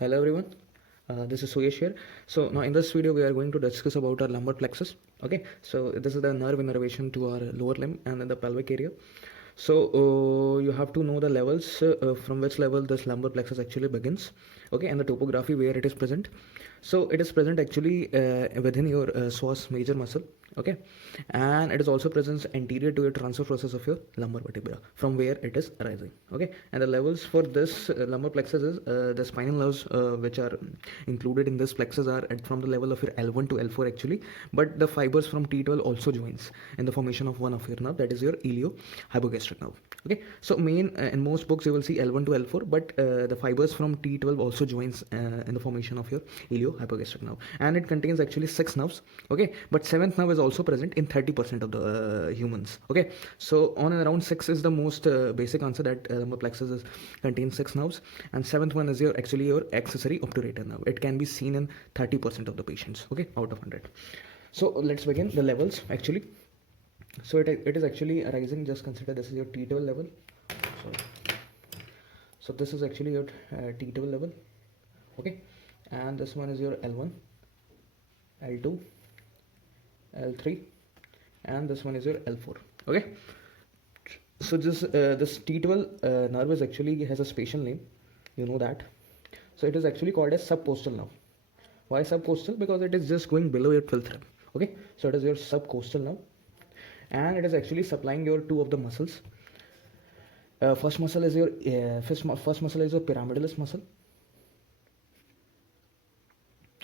Hello everyone, this is Suyesh here. So now in this video we are going to discuss about our lumbar plexus. Okay, so this is the nerve innervation to our lower limb and in the pelvic area. So you have to know the levels from which level this lumbar plexus actually begins. Okay, and the topography where it is present. So it is present actually within your psoas major muscle. Okay, and it is also present anterior to your transfer process of your lumbar vertebra from where it is arising. Okay, and the levels for this lumbar plexus is the spinal nerves which are included in this plexus are from the level of your L1 to L4 actually, but the fibers from T12 also joins in the formation of one of your nerve, that is your ilio hypogastric nerve. Okay, so in most books you will see L1 to L4, but the fibers from T12 also joins in the formation of your ilio hypogastric nerve, and it contains actually 6 nerves. Okay, but 7th nerve is also present in 30% of the humans. Okay, so on and around 6 is the most basic answer, that lumbar plexus contains 6 nerves, and 7th one is actually your accessory obturator nerve. It can be seen in 30% of the patients, okay, out of 100. So let's begin the levels actually. So it is actually arising, just consider this is your T12 level. So this is actually your T12 level. Okay, and this one is your L1, L2, L3, and this one is your L4. Okay, so this T12 nerve is actually has a spatial name, you know that. So it is actually called as subcostal nerve. Why subcostal? Because it is just going below your 12th rib. Okay, so it is your subcostal nerve, and it is actually supplying your two of the muscles. First muscle is your pyramidalis muscle.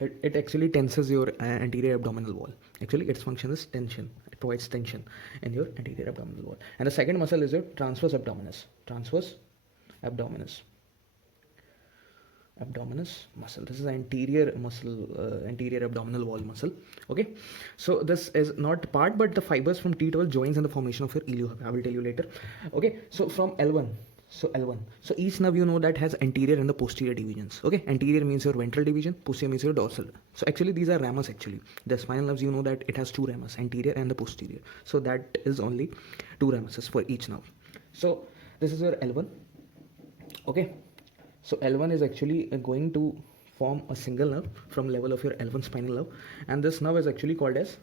It actually tenses your anterior abdominal wall. Actually, its function is tension. It provides tension in your anterior abdominal wall. And the second muscle is your transverse abdominis. Transverse abdominis muscle. This is the anterior muscle, anterior abdominal wall muscle. Okay, so this is not part, but the fibers from T12 joins in the formation of your ilio. I will tell you later. Okay, so from L1. So each nerve, you know, that has anterior and the posterior divisions. Okay, anterior means your ventral division, posterior means your dorsal. So actually these are ramus. Actually the spinal nerves, you know that it has two ramus, anterior and the posterior. So that is only two ramuses for each nerve. So this is your L1. Okay, so L1 is actually going to form a single nerve from level of your L1 spinal nerve, and this nerve is actually called as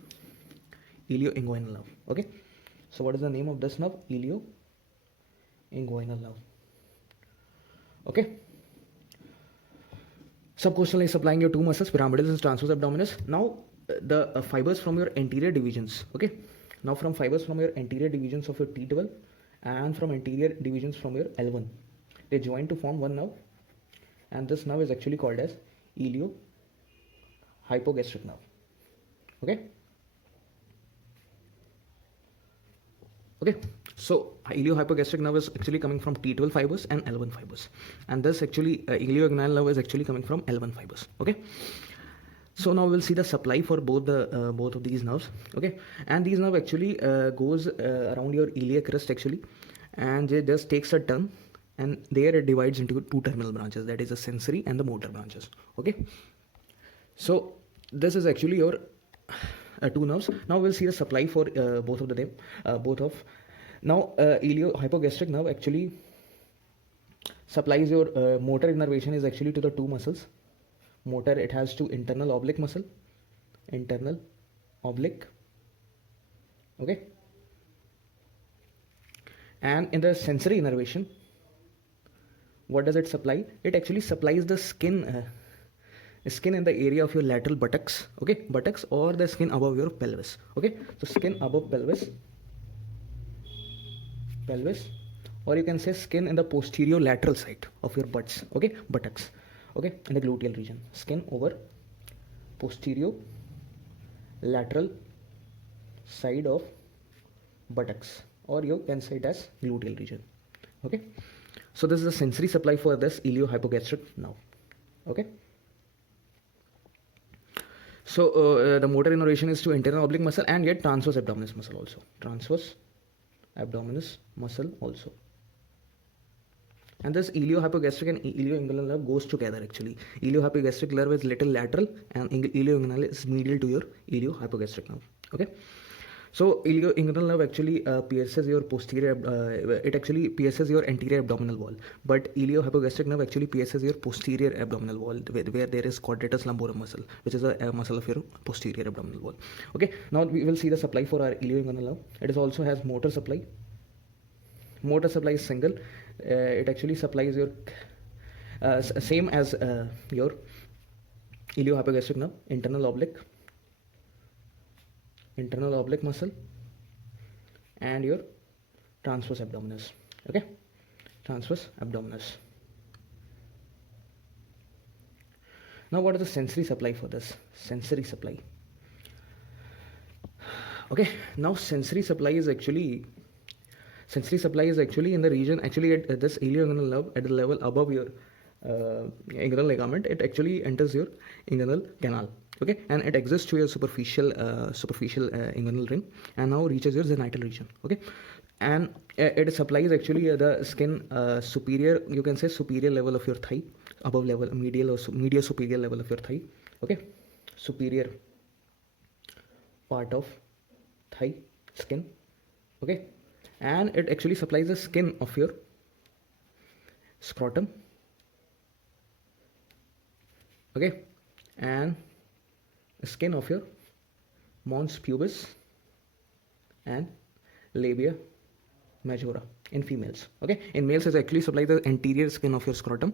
ilioinguinal nerve. Okay, so what is the name of this nerve? Ilioinguinal nerve. Okay, subcostal is supplying your two muscles, pyramidalis and transverse abdominis. Now the fibers from your anterior divisions. Okay, now from fibers from your anterior divisions of your T12 and from anterior divisions from your L1, they join to form one nerve, and this nerve is actually called as ilio hypogastric nerve. Okay, so ilio hypogastric nerve is actually coming from T12 fibers and L1 fibers, and this actually ilioinguinal nerve is actually coming from L1 fibers. Okay, so now we'll see the supply for both of these nerves. Okay, and these nerve actually goes around your iliac crest actually, and it just takes a turn, and there it divides into two terminal branches, that is the sensory and the motor branches. Okay, so this is actually your two nerves. Now we'll see the supply for both of them. Now ilio hypogastric nerve actually supplies your motor innervation is actually to the two muscles. Motor, it has to internal oblique muscle, internal oblique. Okay, and in the sensory innervation, what does it supply? It actually supplies the skin in the area of your lateral buttocks. Okay, buttocks, or the skin above your pelvis. Okay, so skin above pelvis, or you can say skin in the posterior lateral side of your butts. Okay, buttocks. Okay, in the gluteal region, skin over posterior lateral side of buttocks, or you can say it as gluteal region. Okay, so this is the sensory supply for this ilio hypogastric nerve. Okay, so the motor innervation is to internal oblique muscle and yet transverse abdominis muscle also. Transverse abdominis muscle also. And this iliohypogastric and ilioinguinal nerve goes together actually. Iliohypogastric nerve is little lateral and ilioinguinal is medial to your iliohypogastric nerve. Okay, So ilioinguinal nerve actually pierces your posterior. It actually pierces your anterior abdominal wall, but iliohypogastric nerve actually pierces your posterior abdominal wall, where there is quadratus lumborum muscle, which is a muscle of your posterior abdominal wall. Okay. Now we will see the supply for our ilioinguinal nerve. It is also has motor supply. Motor supply is single. It actually supplies your same as your iliohypogastric nerve, internal oblique muscle, and your transverse abdominis. Okay, transverse abdominis. Now what is the sensory supply for this? Sensory supply. Okay, now sensory supply is actually in the region, actually at this ilioinguinal nerve, at the level above your inguinal ligament. It actually enters your inguinal canal. Okay, and it exists to your superficial inguinal ring, and now reaches your genital region. Okay, and it supplies actually the skin superior, you can say superior level of your thigh, above level, medial or medial superior level of your thigh. Okay, superior part of thigh skin. Okay, and it actually supplies the skin of your scrotum. Okay, and the skin of your mons pubis and labia majora in females. Okay, in males it actually supplies the anterior skin of your scrotum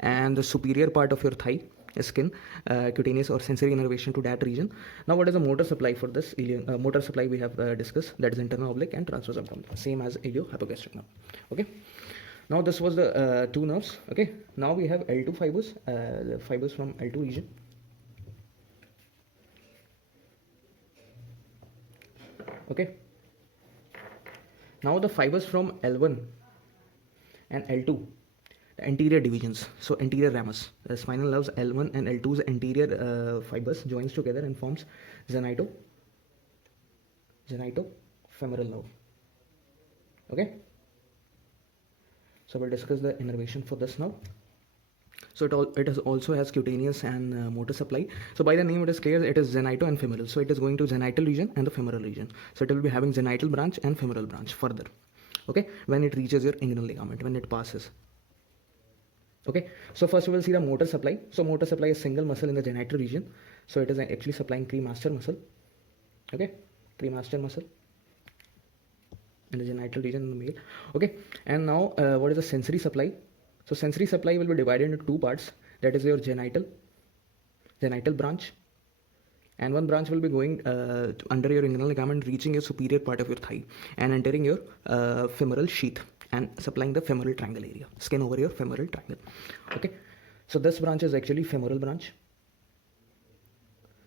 and the superior part of your thigh skin, cutaneous or sensory innervation to that region. Now what is the motor supply for this? Motor supply we have discussed, that is internal oblique and transverse abdominal, same as iliohypogastric nerve. Okay, now this was the two nerves. Okay, now we have L2 fibers, the fibers from L2 region. Okay, now the fibers from L1 and L2, the anterior divisions, so anterior ramus, the spinal nerves L1 and L2's anterior fibers joins together and forms genitofemoral nerve. Okay, so we'll discuss the innervation for this now. So it also has cutaneous and motor supply. So by the name it is clear it is genito and femoral. So it is going to genital region and the femoral region. So it will be having genital branch and femoral branch further. Okay, when it reaches your inguinal ligament, when it passes. Okay, so first we will see the motor supply. So motor supply is single muscle in the genital region. So it is actually supplying cremaster muscle. Okay, cremaster muscle in the genital region in the male. Okay, and now what is the sensory supply? So sensory supply will be divided into two parts. That is your genital branch, and one branch will be going under your inguinal ligament, reaching your superior part of your thigh and entering your femoral sheath and supplying the femoral triangle area, skin over your femoral triangle. Okay, so this branch is actually femoral branch.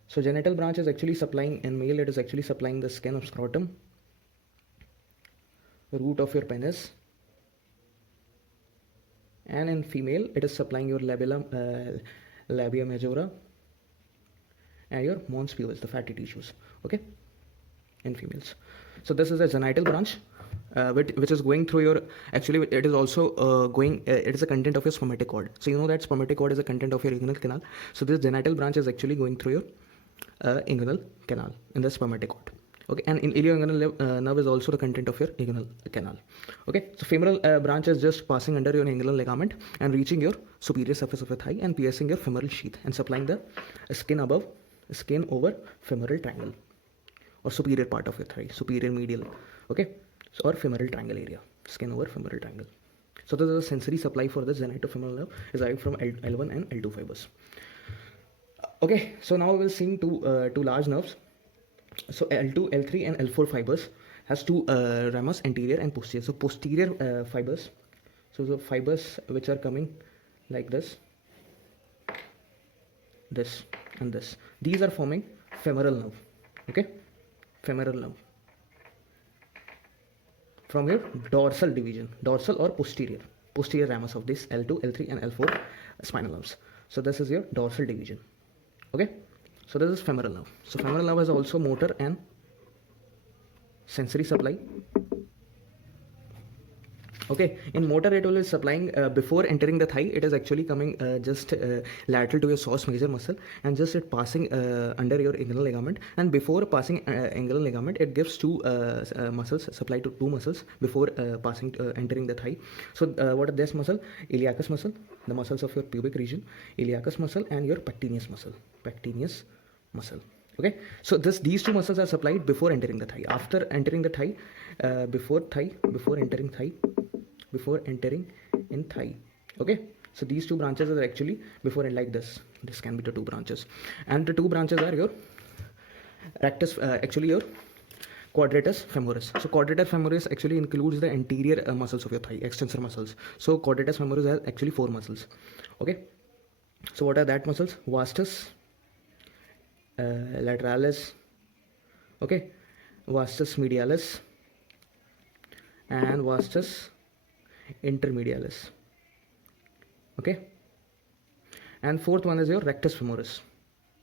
So genital branch is actually supplying, in male it is actually supplying the skin of scrotum, root of your penis, and in female it is supplying your labia majora and your mons pubis, the fatty tissues. Okay, in females. So this is a genital branch which is going through your, actually it is also going, it is a content of your spermatic cord. So you know that spermatic cord is a content of your inguinal canal. So this genital branch is actually going through your inguinal canal in the spermatic cord. Okay, and in ilioinguinal nerve is also the content of your inguinal canal. Okay, so femoral branch is just passing under your inguinal ligament and reaching your superior surface of your thigh and piercing your femoral sheath and supplying the skin over femoral triangle or superior part of your thigh, superior medial. Okay, so, or femoral triangle area, skin over femoral triangle. So this is a sensory supply for the genitofemoral nerve is arrived from L1 and L2 fibers. Okay, so now we will see two large nerves. So L2, L3 and L4 fibers has two ramus, anterior and posterior. So posterior fibers, so the fibers which are coming like this and this, these are forming femoral nerve. Okay, femoral nerve from your dorsal division, dorsal or posterior ramus of this L2, L3 and L4 spinal nerves. So this is your dorsal division. Okay, so this is femoral nerve. So femoral nerve has also motor and sensory supply. Okay, in motor it will be supplying before entering the thigh. It is actually coming just lateral to your psoas major muscle, and just it passing under your inguinal ligament, and before passing inguinal ligament it gives two muscles, supply to two muscles before passing entering the thigh. So what are this muscle? Iliacus muscle, the muscles of your pubic region, iliacus muscle, and your pectineus muscle. Okay, so these two muscles are supplied before entering the thigh. After entering the thigh, before entering in thigh. Okay, so these two branches are actually before, and like this can be the two branches, and the two branches are your rectus, actually your quadratus femoris. So quadratus femoris actually includes the anterior muscles of your thigh, extensor muscles. So quadratus femoris has actually four muscles. Okay, so what are that muscles? Vastus, lateralis, okay, vastus medialis, and vastus intermedialis. Okay, and fourth one is your rectus femoris.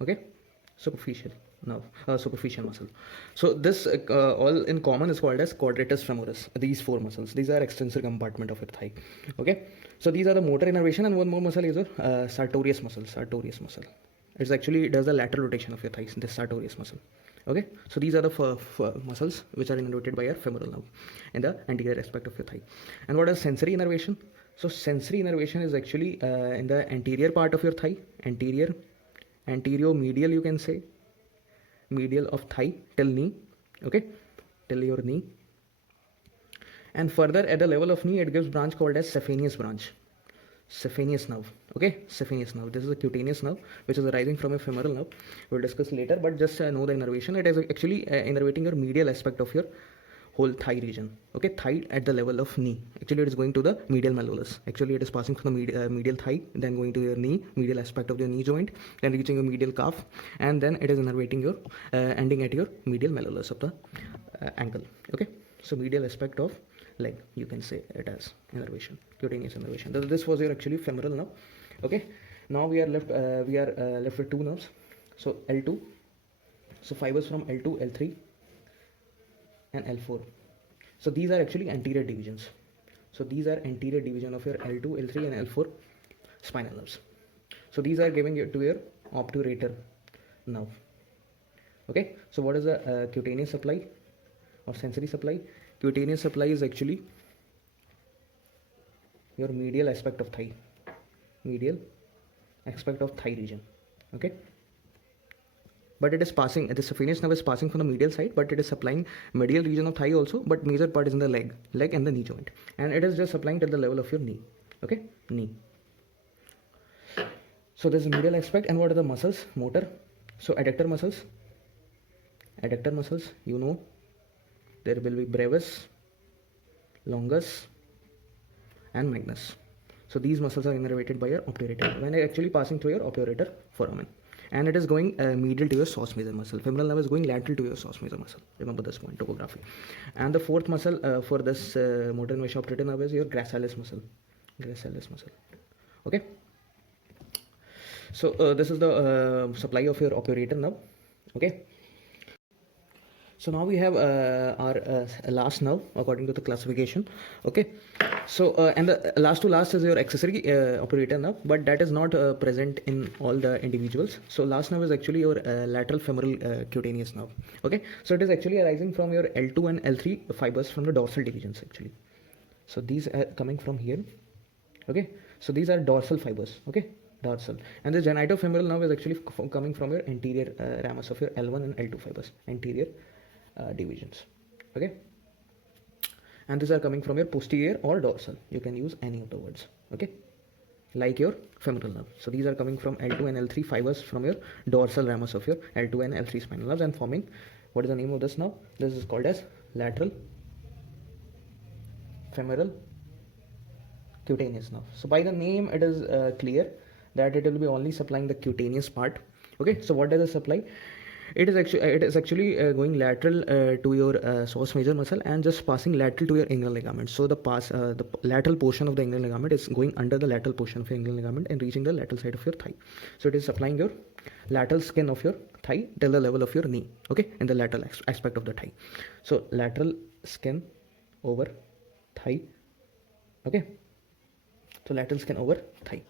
Okay, superficial muscle. So this all in common is called as quadratus femoris. These four muscles, these are extensor compartment of your thigh. Okay, so these are the motor innervation, and one more muscle is your sartorius muscle. It's actually does the lateral rotation of your thighs, this sartorius muscle. Okay, so these are the muscles which are innervated by your femoral nerve in the anterior aspect of your thigh. And what is sensory innervation? So sensory innervation is actually in the anterior part of your thigh, anterior medial, you can say, medial of thigh till knee. Okay, till your knee, and further at the level of knee it gives branch called as saphenous nerve. Okay, saphenous nerve, this is a cutaneous nerve which is arising from a femoral nerve. We'll discuss later, but just know the innervation. It is actually innervating your medial aspect of your whole thigh region. Okay, thigh at the level of knee, actually it is going to the medial malleolus. Actually it is passing from the medial thigh, then going to your knee, medial aspect of your knee joint, then reaching your medial calf, and then it is innervating your ending at your medial malleolus of the ankle. Okay, so medial aspect of leg, you can say it as innervation, cutaneous innervation. This was your actually femoral nerve. Okay, now we are left with two nerves. So L2, so fibers from L2, L3 and L4. So these are actually anterior divisions. So these are anterior division of your L2, L3 and L4 spinal nerves. So these are giving you to your obturator nerve. Okay, so what is the cutaneous supply or sensory supply? Cutaneous supply is actually your medial aspect of thigh, region. Okay, but it is passing, the saphenous nerve is passing from the medial side, but it is supplying medial region of thigh also, but major part is in the leg and the knee joint, and it is just supplying to the level of your knee. Okay, knee. So this is medial aspect. And what are the muscles? Motor. So adductor muscles, you know, there will be brevis, longus and magnus. So these muscles are innervated by your obturator when actually passing through your obturator foramen, and it is going medial to your psoas major muscle. Femoral nerve is going lateral to your psoas major muscle. Remember this point, topography. And the fourth muscle for this motor innervation obturator nerve is your gracilis muscle. Okay, so this is the supply of your obturator nerve. Okay, so now we have our last nerve according to the classification. Okay, so and the last is your accessory obturator nerve, but that is not present in all the individuals. So last nerve is actually your lateral femoral cutaneous nerve. Okay, so it is actually arising from your L2 and L3 fibers from the dorsal divisions actually. So these are coming from here. Okay, so these are dorsal fibers. Okay, dorsal. And the genitofemoral nerve is actually coming from your anterior ramus of your L1 and L2 fibers, anterior divisions. Okay, and these are coming from your posterior or dorsal. You can use any of the words. Okay, like your femoral nerve. So these are coming from L2 and L3 fibers from your dorsal ramus of your L2 and L3 spinal nerves, and forming, what is the name of this nerve? This is called as lateral femoral cutaneous nerve. So by the name it is clear that it will be only supplying the cutaneous part. Okay, so what does it supply? It is actually going lateral to your psoas major muscle and just passing lateral to your inguinal ligament. So the lateral portion of the inguinal ligament is going under the lateral portion of your inguinal ligament and reaching the lateral side of your thigh. So it is supplying your lateral skin of your thigh till the level of your knee. Okay, in the lateral aspect of the thigh. So lateral skin over thigh Okay, so lateral skin over thigh.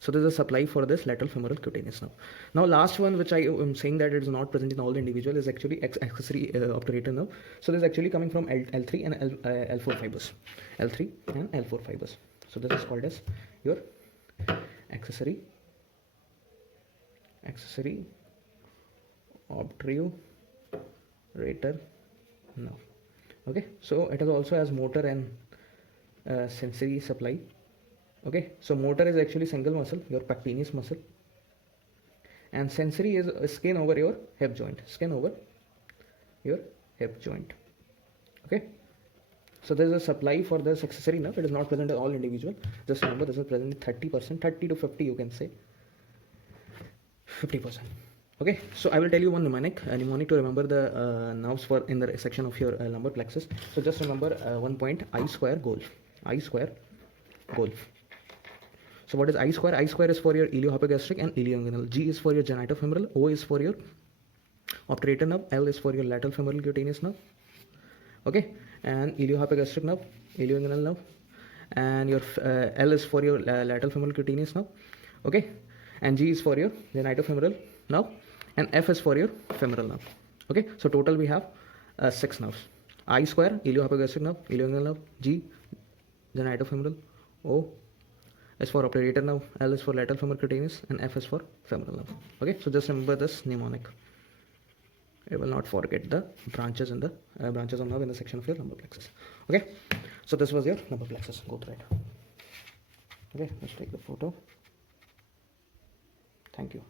So there's a supply for this lateral femoral cutaneous nerve. Now last one, which I am saying that it is not present in all the individual, is actually accessory obturator nerve. So this is actually coming from L3 and L4 fibers. L3 and L4 fibers. So this is called as your accessory obturator nerve. Okay, so it is also has motor and sensory supply. Okay, so motor is actually single muscle, your pectineus muscle, and sensory is skin over your hip joint, Okay, so there is a supply for this accessory nerve. It is not present in all individual. Just remember, this is present in 30%, 30 to 50, you can say 50%. Okay, so I will tell you one mnemonic to remember the nerves for in the section of your lumbar plexus. So just remember one point: I square golf. So what is I square? I square is for your iliohypogastric and ilioinguinal. G is for your genitofemoral. O is for your obturator nerve. L is for your lateral femoral cutaneous nerve. Okay, and iliohypogastric nerve, ilioinguinal nerve, and your L is for your lateral femoral cutaneous nerve. Okay, and G is for your genitofemoral nerve, and F is for your femoral nerve. Okay, so total we have 6 nerves. I square, iliohypogastric nerve, ilioinguinal nerve, G, genitofemoral, O is for obturator nerve, L is for lateral femoral cutaneous, and F is for femoral nerve. Okay, so just remember this mnemonic. You will not forget the branches of nerve in the section of your lumbar plexus. Okay, so this was your lumbar plexus. Go through it. Okay, let's take the photo. Thank you.